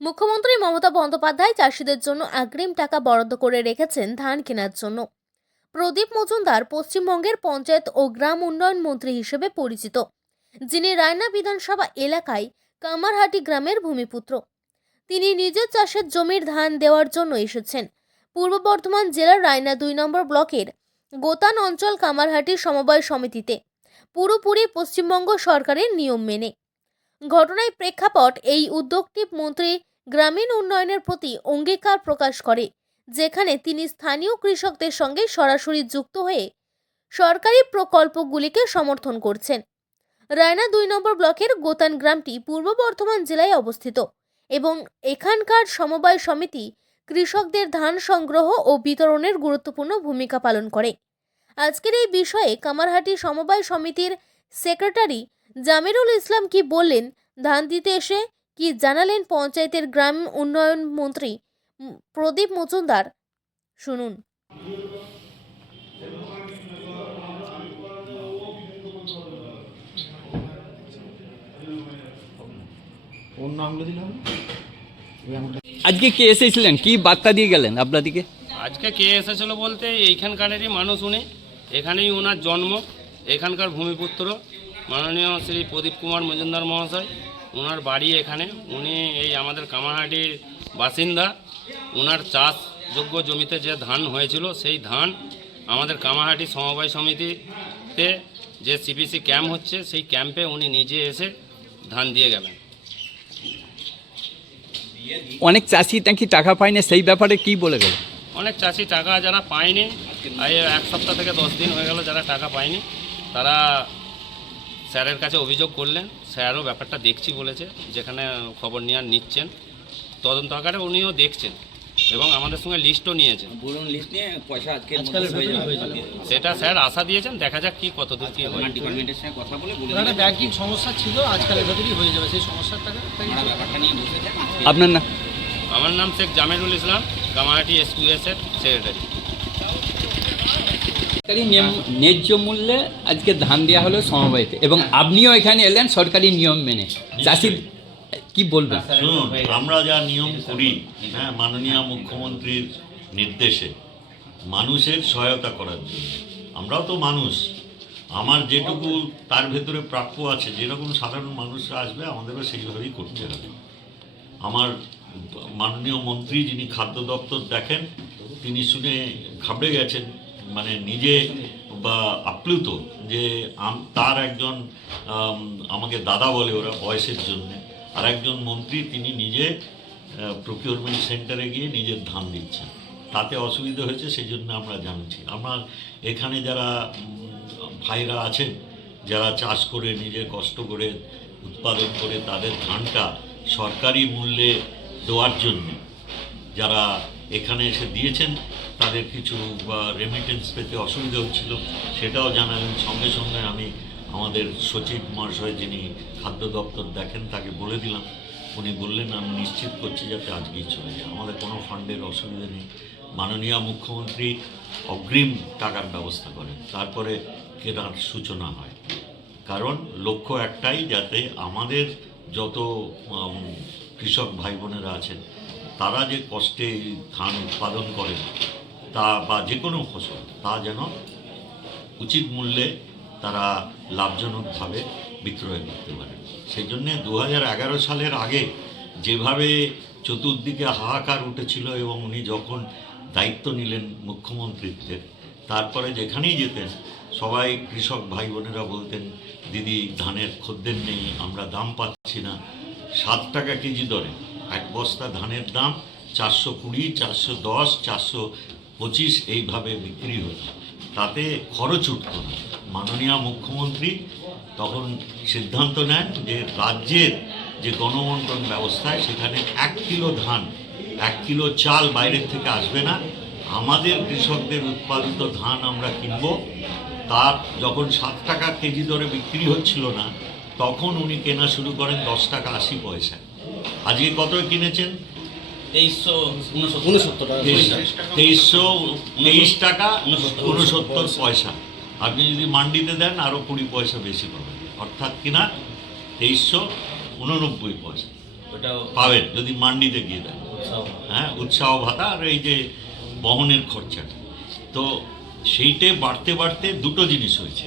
মুখ্যমন্ত্রী মমতা বন্দ্যোপাধ্যায় চাষিদের জন্য অগ্রিম টাকা বরাদ্দ করে রেখেছেন ধান কেনার জন্য। প্রদীপ মজুমদার পশ্চিমবঙ্গের পঞ্চায়েত ও গ্রাম উন্নয়ন মন্ত্রী হিসেবে পরিচিত, যিনি রায়না বিধানসভা এলাকায় কামারহাটি গ্রামের ভূমিপুত্র। তিনি নিজের চাষের জমির ধান দেওয়ার জন্য এসেছেন। পূর্ব বর্ধমান জেলার রায়না দুই নম্বর ব্লকের গোতান অঞ্চল কামারহাটি সমবায় সমিতিতে পুরোপুরি পশ্চিমবঙ্গ সরকারের নিয়ম মেনে। ঘটনায় প্রেক্ষাপট এই উদ্যোগটি মন্ত্রী গ্রামীণ উন্নয়নের প্রতি অঙ্গীকার প্রকাশ করে, যেখানে তিনি স্থানীয় কৃষকদের সঙ্গে সরাসরি যুক্ত হয়ে সরকারি প্রকল্পগুলিকে সমর্থন করছেন। রায়না দুই নম্বর ব্লকের গোতান গ্রামটি পূর্ব বর্ধমান জেলায় অবস্থিত এবং এখানকার সমবায় সমিতি কৃষকদের ধান সংগ্রহ ও বিতরণের গুরুত্বপূর্ণ ভূমিকা পালন করে। আজকের এই বিষয়ে কামারহাটি সমবায় সমিতির সেক্রেটারি জামিরুল ইসলাম কি বললেন, ধান দিতে এসে কি জানালেন পঞ্চায়েতের গ্রাম উন্নয়ন মন্ত্রী প্রদীপ মজুমদার? শুনুন। আজকে কে এসেছিলেন? কি বার্তা দিয়ে গেলেন আপনাদিকে আজকে কে এসেছিল বলতে এইখানকারেরই মানুষ উনি। এখানেই ওনার জন্ম এখানকার ভূমিপুত্র। মাননীয় শ্রী প্রদীপ কুমার মজুমদার মহাশয়। ওনার বাড়ি এখানে। উনি এই আমাদের কামারহাটির বাসিন্দা। ওনার চাষযোগ্য জমিতে যে ধান হয়েছিল সেই ধান আমাদের কামারহাটি সমবায় সমিতিতে যে সিপিসি ক্যাম্প হচ্ছে সেই ক্যাম্পে উনি নিজে এসে ধান দিয়ে গেলেন। অনেক চাষি নাকি টাকা পায়নি সেই ব্যাপারে কি বলে গেল? অনেক চাষি টাকা যারা পায়নি এক সপ্তাহ থেকে দশ দিন হয়ে গেল যারা টাকা পায়নি তারা স্যারের কাছে অভিযোগ করলেন। স্যারও ব্যাপারটা দেখছি বলেছে যেখানে খবর নিয়ে নিচ্ছেন। তদন্ত আকারে উনিও দেখছেন এবং আমাদের সঙ্গে লিস্টও নিয়েছেন। বলুন লিস্ট নিয়ে পয়সা হয়ে যাবে। সেটা স্যার আশা দিয়েছেন দেখা যাক কি কত দূর কি হয়। ডিপার্টমেন্টের সঙ্গে কথা বলে বলে একটা ব্যাংকিং সমস্যা ছিল আজকালের ভেতরেই হয়ে যাবে। সেই সমস্যার টাকা ব্যাপারটা নিয়ে বসেছেন আপনার না? আমার নাম শেখ জামিরুল ইসলাম কামাহাটি এসপিএসের সেক্রেটারি। সরকারি নিয়ম- ন্যায্য মূল্যে আজকে ধান দেওয়া হলো সমবায়তে এবং আপনিও এখানে এলেন সরকারি নিয়ম মেনে। চাষি কি বলবেন? শুনুন আমরা যা নিয়ম করি হ্যাঁ মাননীয় মুখ্যমন্ত্রীর নির্দেশে মানুষের সহায়তা করার জন্য। আমরাও তো মানুষ। আমার যেটুকু তার ভেতরে প্রাপ্য আছে যেরকম সাধারণ মানুষরা আসবে আমাদেরও সেইভাবেই করতে হবে। আমার মাননীয় মন্ত্রী যিনি খাদ্য দপ্তর দেখেন তিনি শুনে ঘাবড়ে গেছেন। মানে নিজে বা আপ্লুত যে তার একজন আমাকে দাদা বলে ওরা বয়সের জন্য, আর একজন মন্ত্রী তিনি নিজে প্রকিউরমেন্ট সেন্টারে গিয়ে নিজের ধান দিচ্ছেন। তাতে অসুবিধা হয়েছে সেই জন্য আমরা জানছি। আমার এখানে যারা ভাইরা আছেন, যারা চাষ করে, নিজে কষ্ট করে উৎপাদন করে তাদের ধানটা সরকারি মূল্যে দেওয়ার জন্য, যারা এখানে এসে দিয়েছেন। তাদের কিছু রেমিটেন্স পেতে অসুবিধা হচ্ছিল, সেটাও জানালেন। সঙ্গে সঙ্গে আমি আমাদের সচিব মহাশয় যিনি খাদ্য দপ্তর দেখেন, তাকে বলে দিলাম। উনি বললেন, আমি নিশ্চিত করছি যাতে আজকেই চলে যায়। আমাদের কোনো ফান্ডের অসুবিধা নেই। মাননীয় মুখ্যমন্ত্রী অগ্রিম টাকার ব্যবস্থা করেন। তারপরে কেনার সূচনা হয়। কারণ লক্ষ্য একটাই, যাতে আমাদের যত কৃষক ভাই বোনেরা আছেন তারা যে কষ্টে ধান উৎপাদন করেন তা বা যে কোনো ফসল, তা যেন উচিত মূল্যে তারা লাভজনকভাবে বিক্রয় করতে পারেন সেই জন্যে দু সালের আগে যেভাবে চতুর্দিকে হাহাকার উঠেছিল এবং উনি যখন দায়িত্ব নিলেন মুখ্যমন্ত্রীত্বের, তারপরে যেখানেই যেতেন, সবাই কৃষক ভাই বোনেরা বলতেন, দিদি, ধানের খদ্দের নেই, আমরা দাম পাচ্ছি না। সাত টাকা কেজি দরে এক বস্তা ধানের দাম চারশো কুড়ি, চারশো দশ, চারশো পঁচিশ এইভাবে বিক্রি হতো তাতে খরচ উঠত না। মাননীয় মুখ্যমন্ত্রী তখন সিদ্ধান্ত নেন যে রাজ্যের যে গণবন্টন ব্যবস্থায় সেখানে এক কিলো ধান, এক কিলো চাল বাইরের থেকে আসবে না। আমাদের কৃষকদের উৎপাদিত ধান আমরা কিনব। তার যখন সাত টাকা কেজি দরে বিক্রি হচ্ছিল না, তখন উনি কেনা শুরু করেন দশ টাকা আশি পয়সা। আজকে কত কিনেছেন? তেইশশো তেইশ টাকা উনসত্তর পয়সা। আপনি যদি মান্ডিতে দেন আরও কুড়ি পয়সা বেশি পাবেন। অর্থাৎ কিনা তেইশশো উননব্বই পয়সা। পাবেন যদি মান্ডিতে গিয়ে দেন। হ্যাঁ উৎসাহ ভাতা আর এই যে বহনের খরচাটা। তো সেইটে বাড়তে বাড়তে দুটো জিনিস হয়েছে।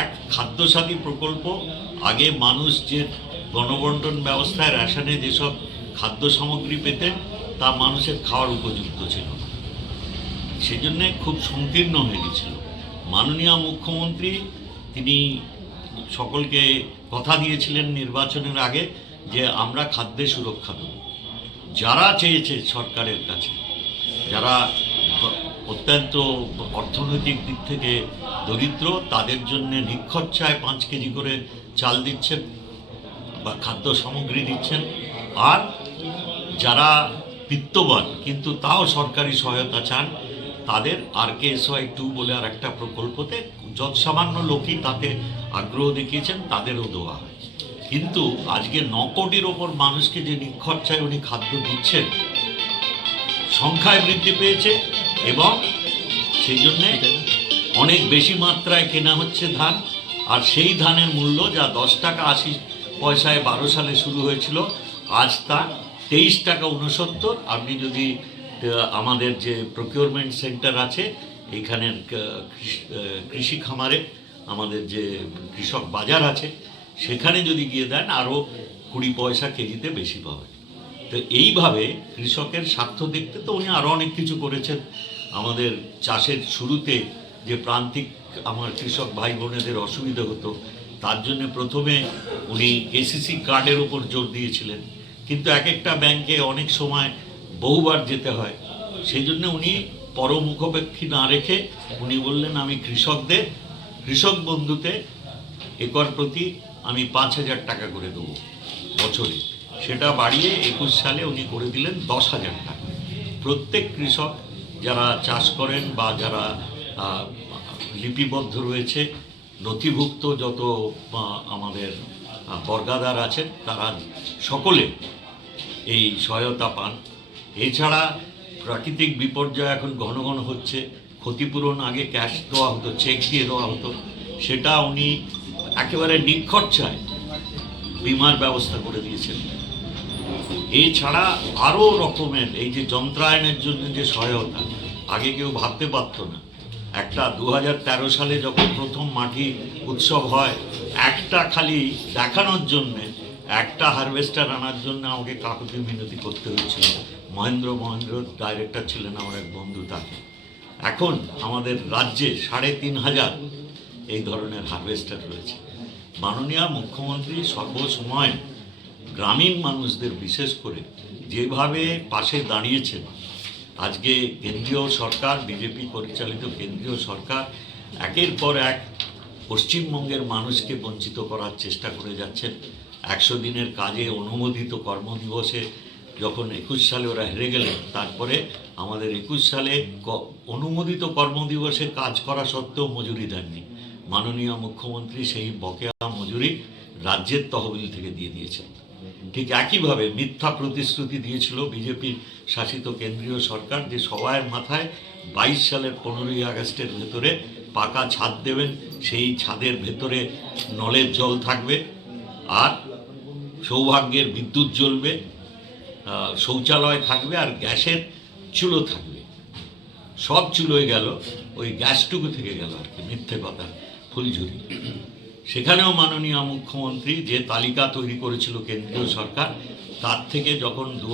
এক খাদ্যসাথী প্রকল্প। আগে মানুষ যে গণবন্টন ব্যবস্থায় রেশনে যেসব খাদ্য সামগ্রী পেতেন তা মানুষের খাওয়ার উপযুক্ত ছিল না। সেই জন্যে খুব সংকীর্ণ হয়ে গেছিল। মাননীয় মুখ্যমন্ত্রী, তিনি সকলকে কথা দিয়েছিলেন নির্বাচনের আগে যে আমরা খাদ্যে সুরক্ষা দেব। যারা চেয়েছে সরকারের কাছে, যারা অত্যন্ত অর্থনৈতিক দিক থেকে দরিদ্র, তাদের জন্য নিখরচায় পাঁচ কেজি করে চাল দিচ্ছেন বা খাদ্য সামগ্রী দিচ্ছেন। আর যারা বিত্তবান, কিন্তু তাও সরকারি সহায়তা চান, তাদের আর কে এস ওয়াই টু বলে আর একটা প্রকল্পতে যত সামান্য লোকই তাতে আগ্রহ দেখিয়েছেন, তাদেরও দেওয়া হয়। কিন্তু আজকে ন কোটির ওপর মানুষকে যে নিখরচায় উনি খাদ্য দিচ্ছেন, সংখ্যায় বৃদ্ধি পেয়েছে এবং সেই জন্যে অনেক বেশি মাত্রায় কেনা হচ্ছে ধান। আর সেই ধানের মূল্য যা দশ টাকা আশি পয়সায় বারো সালে শুরু হয়েছিল। আজ তা তেইশ টাকা উনসত্তর আপনি যদি আমাদের যে প্রকিউরমেন্ট সেন্টার আছে এইখানের কৃষি- খামারে আমাদের যে কৃষক বাজার আছে, সেখানে যদি গিয়ে দেন আরও কুড়ি পয়সা কেজিতে বেশি পাবেন। তো এইভাবে কৃষকের স্বার্থ দেখতে তো উনি আরও অনেক কিছু করেছেন। আমাদের চাষের শুরুতে যে প্রান্তিক আমার কৃষক ভাই বোনেদের অসুবিধা হতো তার জন্য প্রথমে উনি এসিসি কার্ডের উপর জোর দিয়েছিলেন। কিন্তু এক একটা ব্যাংকে অনেক সময় বহুবার যেতে হয়। সেই জন্য উনি পরমুখপেক্ষী না রেখে উনি বললেন, আমি কৃষকদের, কৃষক বন্ধুতে একর প্রতি আমি পাঁচ হাজার টাকা করে দেবো বছরে। সেটা বাড়িয়ে একুশ সালে উনি করে দিলেন দশ হাজার টাকা। প্রত্যেক কৃষক যারা চাষ করেন বা যারা লিপিবদ্ধ রয়েছে নথিভুক্ত যত আমাদের বর্গাদার আছেন, তারা সকলে এই সহায়তা পান। এছাড়া প্রাকৃতিক বিপর্যয় এখন ঘন ঘন হচ্ছে। ক্ষতিপূরণ আগে ক্যাশ দেওয়া হতো, চেক দিয়ে দেওয়া হতো। সেটা উনি একেবারে নিখরচায় বিমার ব্যবস্থা করে দিয়েছেন। এছাড়া আরও রকমের এই যে যন্ত্রায়নের জন্য যে সহায়তা, আগে কেউ ভাবতে পারতো না। একটা দু হাজার তেরো সালে যখন প্রথম মাটি উৎসব হয়, একটা খালি দেখানোর জন্যে, একটা হারভেস্টার আনার জন্য আমাকে কাকুতি মিনতি করতে হয়েছিল। মহেন্দ্র মহেন্দ্র ডাইরেক্টর ছিলেন আমার এক বন্ধু তাকে। এখন আমাদের রাজ্যে সাড়ে তিন হাজার এই ধরনের হারভেস্টার রয়েছে। মাননীয় মুখ্যমন্ত্রী সর্বসময় গ্রামীণ মানুষদের বিশেষ করে যেভাবে পাশে দাঁড়িয়েছেন আজকে কেন্দ্রীয় সরকার, বিজেপি পরিচালিত কেন্দ্রীয় সরকার একের পর এক পশ্চিমবঙ্গের মানুষকে বঞ্চিত করার চেষ্টা করে যাচ্ছেন। একশো দিনের কাজে অনুমোদিত কর্মদিবসে যখন একুশ সালে ওরা হেরে গেলেন, তারপরে আমাদের একুশ সালে অনুমোদিত কর্মদিবসে কাজ করা সত্ত্বেও মজুরি দেননি। মাননীয় মুখ্যমন্ত্রী সেই বকেয়া মজুরি রাজ্যের তহবিল থেকে দিয়ে দিয়েছেন। ঠিক একইভাবে মিথ্যা প্রতিশ্রুতি দিয়েছিল বিজেপির শাসিত কেন্দ্রীয় সরকার যে সবার মাথায় বাইশ সালের পনেরোই আগস্টের ভেতরে পাকা ছাদ দেবেন, সেই ছাদের ভেতরে নলের জল থাকবে আর সৌভাগ্যের বিদ্যুৎ জ্বলবে শৌচালয় থাকবে আর গ্যাসের চুলো থাকবে। সব চুলোয় গেল, ওই গ্যাসটুকু থেকে গেল আর কি, মিথ্যে কথা, ফুলঝুরি। সেখানেও মাননীয় মুখ্যমন্ত্রী যে তালিকা তৈরি করেছিল কেন্দ্রীয় সরকার, তার থেকে যখন দু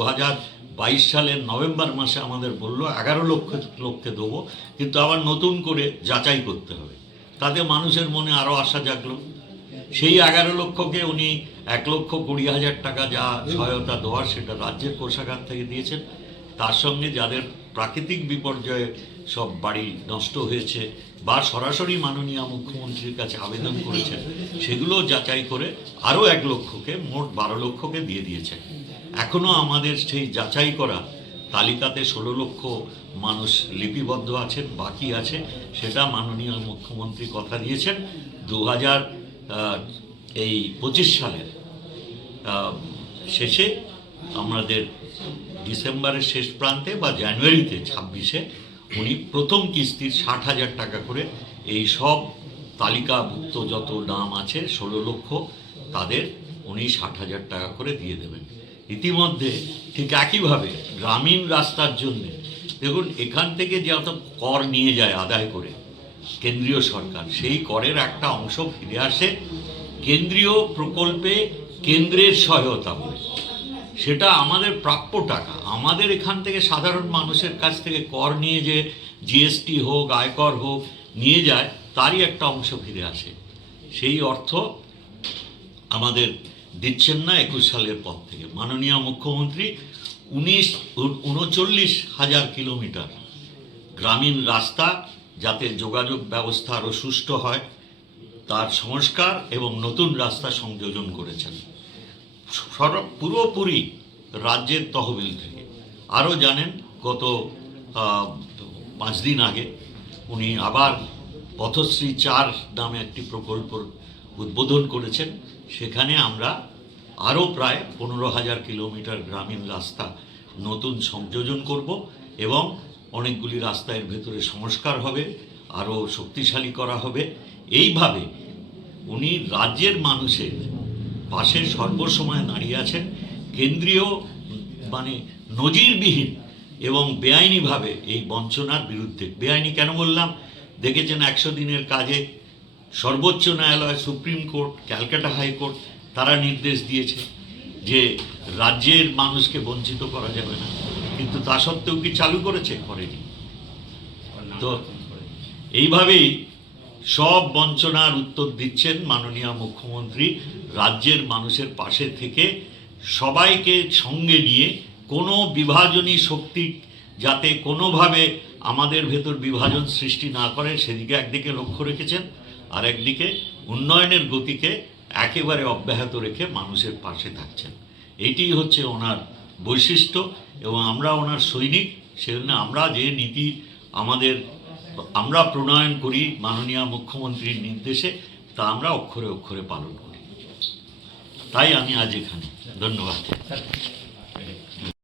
বাইশ সালের নভেম্বর মাসে আমাদের বলল, এগারো লক্ষ লোককে দেবো, কিন্তু আবার নতুন করে যাচাই করতে হবে। তাতে মানুষের মনে আরও আশা জাগলো। সেই এগারো লক্ষকে উনি এক লক্ষ কুড়ি হাজার টাকা যা সহায়তা দেওয়ার সেটা রাজ্যের কোষাগার থেকে দিয়েছেন। তার সঙ্গে যাদের প্রাকৃতিক বিপর্যয়ে সব বাড়ি নষ্ট হয়েছে বা সরাসরি মাননীয় মুখ্যমন্ত্রীর কাছে আবেদন করেছেন, সেগুলো যাচাই করে আরও এক লক্ষকে, মোট বারো লক্ষকে দিয়ে দিয়েছে এখনও আমাদের সেই যাচাই করা তালিকাতে ষোলো লক্ষ মানুষ লিপিবদ্ধ আছেন, বাকি আছে, সেটা মাননীয় মুখ্যমন্ত্রী কথা দিয়েছেন। দু হাজার এই পঁচিশ সালের শেষে আমাদের ডিসেম্বরের শেষ প্রান্তে বা জানুয়ারিতে ছাব্বিশে উনি প্রথম কিস্তির ষাট হাজার টাকা করে এই সব তালিকাভুক্ত যত নাম আছে, ষোলো লক্ষ, তাদের উনি ষাট হাজার টাকা করে দিয়ে দেবেন। ইতিমধ্যে ঠিক একইভাবে গ্রামীণ রাস্তার জন্য, দেখুন, এখান থেকে যত কর নিয়ে যায় আদায় করে কেন্দ্রীয় সরকার, সেই করের একটা অংশ ফিরে আসে কেন্দ্রীয় প্রকল্পে কেন্দ্রের সহায়তা বলে। সেটা আমাদের প্রাপ্য টাকা। আমাদের এখান থেকে সাধারণ মানুষের কাছ থেকে কর নিয়ে যে জিএসটি হোক, আয়কর হোক নিয়ে যায়, তারই একটা অংশ ফিরে আসে। সেই অর্থ আমাদের দিচ্ছেন না একুশ সালের পর থেকে। মাননীয় মুখ্যমন্ত্রী উনিশ, উনচল্লিশ হাজার কিলোমিটার গ্রামীণ রাস্তা যাতে যোগাযোগ ব্যবস্থা আরও সুষ্ঠু হয়, তার সংস্কার এবং নতুন রাস্তা সংযোজন করেছেন। সর- পুরোপুরি রাজ্যের তহবিল থেকে। আরও জানেন, গত পাঁচ দিন আগে উনি আবার পথশ্রী চার নামে একটি প্রকল্প উদ্বোধন করেছেন। সেখানে আমরা আরও প্রায় পনেরো হাজার কিলোমিটার গ্রামীণ রাস্তা নতুন সংযোজন করব এবং অনেকগুলি রাস্তা এর ভেতরে সংস্কার হবে, আরও শক্তিশালী করা হবে। এইভাবে উনি রাজ্যের মানুষের পাশে সর্বসময় দাঁড়িয়ে আছেন কেন্দ্রীয় মানে নজিরবিহীন এবং বেআইনিভাবে এই বঞ্চনার বিরুদ্ধে। বেআইনি কেন বললাম? দেখেছেন একশো দিনের কাজে সর্বোচ্চ ন্যায়ালয় সুপ্রিম কোর্ট ক্যালকাটা হাইকোর্ট তারা নির্দেশ দিয়েছে যে রাজ্যের মানুষকে বঞ্চিত করা যাবে না। কিন্তু তা সত্ত্বেও কি চালু করেছে? করেনি। তো এইভাবেই সব বঞ্চনার উত্তর দিচ্ছেন মাননীয় মুখ্যমন্ত্রী। রাজ্যের মানুষের পাশে থেকে সবাইকে সঙ্গে নিয়ে কোনো বিভাজনী শক্তি যাতে কোনোভাবে আমাদের ভেতর বিভাজন সৃষ্টি না করে, সেদিকে একদিকে লক্ষ্য রেখেছেন আর একদিকে উন্নয়নের গতিকে একেবারে অব্যাহত রেখে মানুষের পাশে থাকছেন। এইটি হচ্ছে ওনার বৈশিষ্ট্য এবং আমরা ওনার সৈনিক, সেজন্য আমরা যে নীতি আমাদের আমরা প্রণয়ন করি মাননীয় মুখ্যমন্ত্রীর নির্দেশে, তা আমরা অক্ষরে অক্ষরে পালন করি। তাই আমি আজ এখানে। ধন্যবাদ।